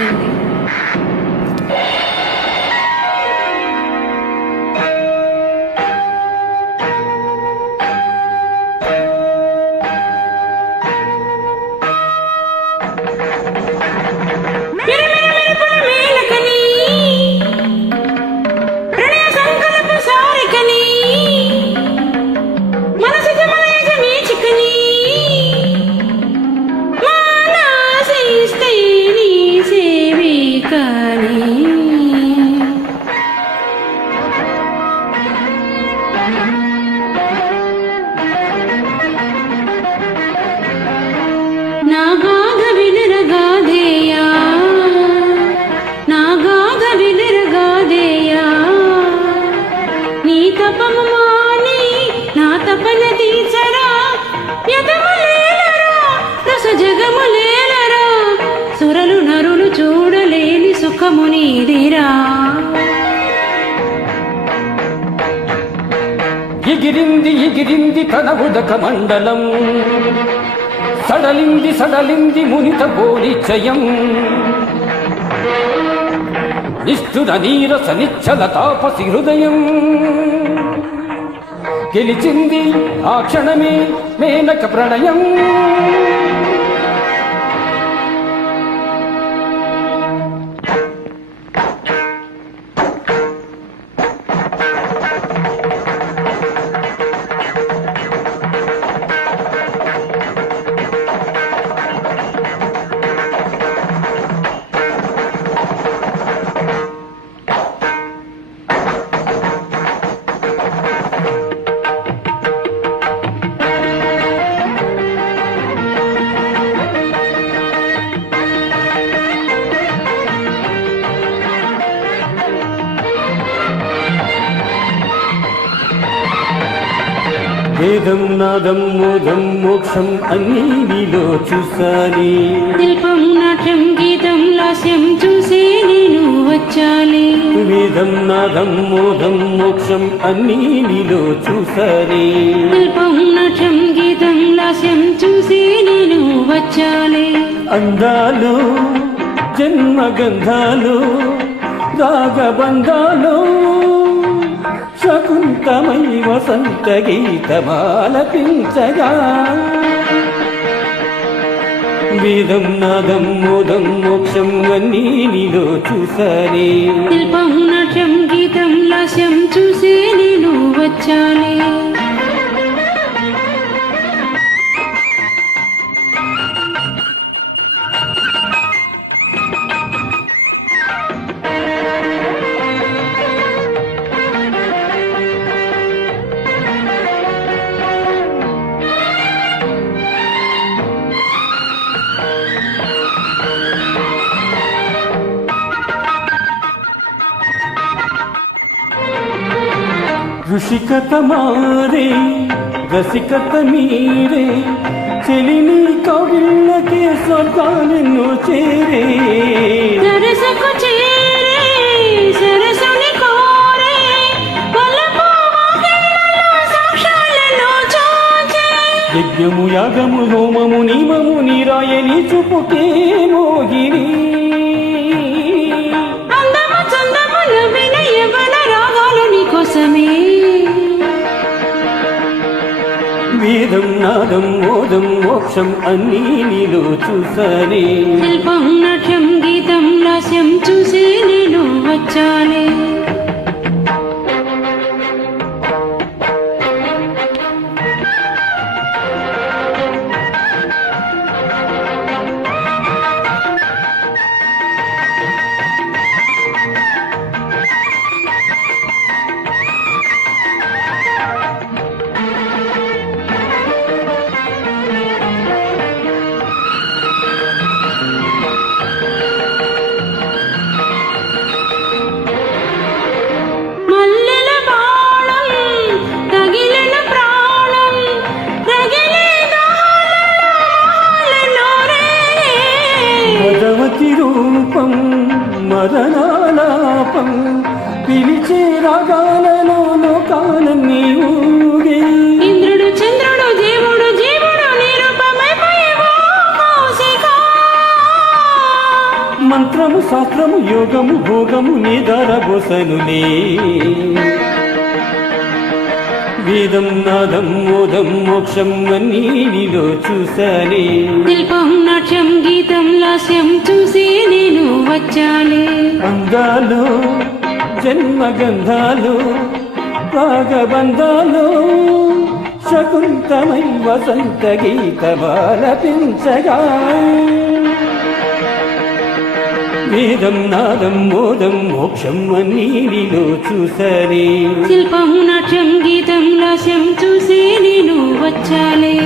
అయిపోయింది. సురలు నరులు చూడలేని సుఖము నీదిరా. ఎగిరింది ఎగిరింది తన ఉదక మండలం, సడలింది సడలింది మునిత బోలిచయం. నిష్ఠుర నీరస నిశ్చల తాపసి హృదయం, గెలిచింది ఆ క్షణమే మేనక ప్రణయం. వేదం నాదం మోదం మోక్షం అన్నీ నీలో చూసాలి. శిల్పం నాట్యం గీతం లాస్యం చూసే నేను వచ్చాలి. వేదం నాదం మోదం మోక్షం అన్నీ నీలో చూసాలి. శిల్పం నాట్యం గీతం లాస్యం చూసే నేను వచ్చాలి. అందాలు జన్మగంధాలు రాగబంధాలు శకుంతమై వసంత గీతమాలపించగా. వేదం నాదం మోదం మోక్షం అన్నీ నీలో చూసానే. శిల్పం నాట్యం గీతం లాస్యం చూసే నేను వచ్చాలి. ఋషికత మారే రసికత మీరే, చెలిని కవిళ్ళకే స్వర్గాలెన్నో చేరే. సరసకు చేరే సరసుని కోరే, వలపు వాకిళ్ళలో సాక్ష్యాలెన్నో చూచే. యజ్ఞము యాగము హోమము నియమము నీరాయని చూపుకే మోగిని. అందము చందము నవ్విన యవ్వన రాగాలు నీకోసమే. వేదం నాదం మోదం మోక్షం అన్నీ నీలో చూసానే. శిల్పం నాట్యం గీతం లాస్యం చూసే నేను వచ్చాలి. రూపం మదనాలాపం పిలిచే రాగాలలో లోకాలన్నీ ఊగే. ఇంద్రుడు చంద్రుడు దేవుడు జీవుడు నిరూపమైపోయేవో కౌశిక. మంత్రము శాస్త్రము యోగము భోగము నిదారబోసనులే వేదం నాదం మోదం మోక్షం అన్నీ నీలో చూసానే శిల్పం నాట్యం గీతం లాస్యం చూసి నేను వచ్చాలే అందాలు జన్మగంధాలు రాగబంధాలు శకుంతమై వసంత గీతమాలపించగా వేదం నాదం మోదం మోక్షం అన్నీ నీలో చూసానే శిల్పం నాట్యం గీతం లాస్యం చూసి నేను వచ్చాలే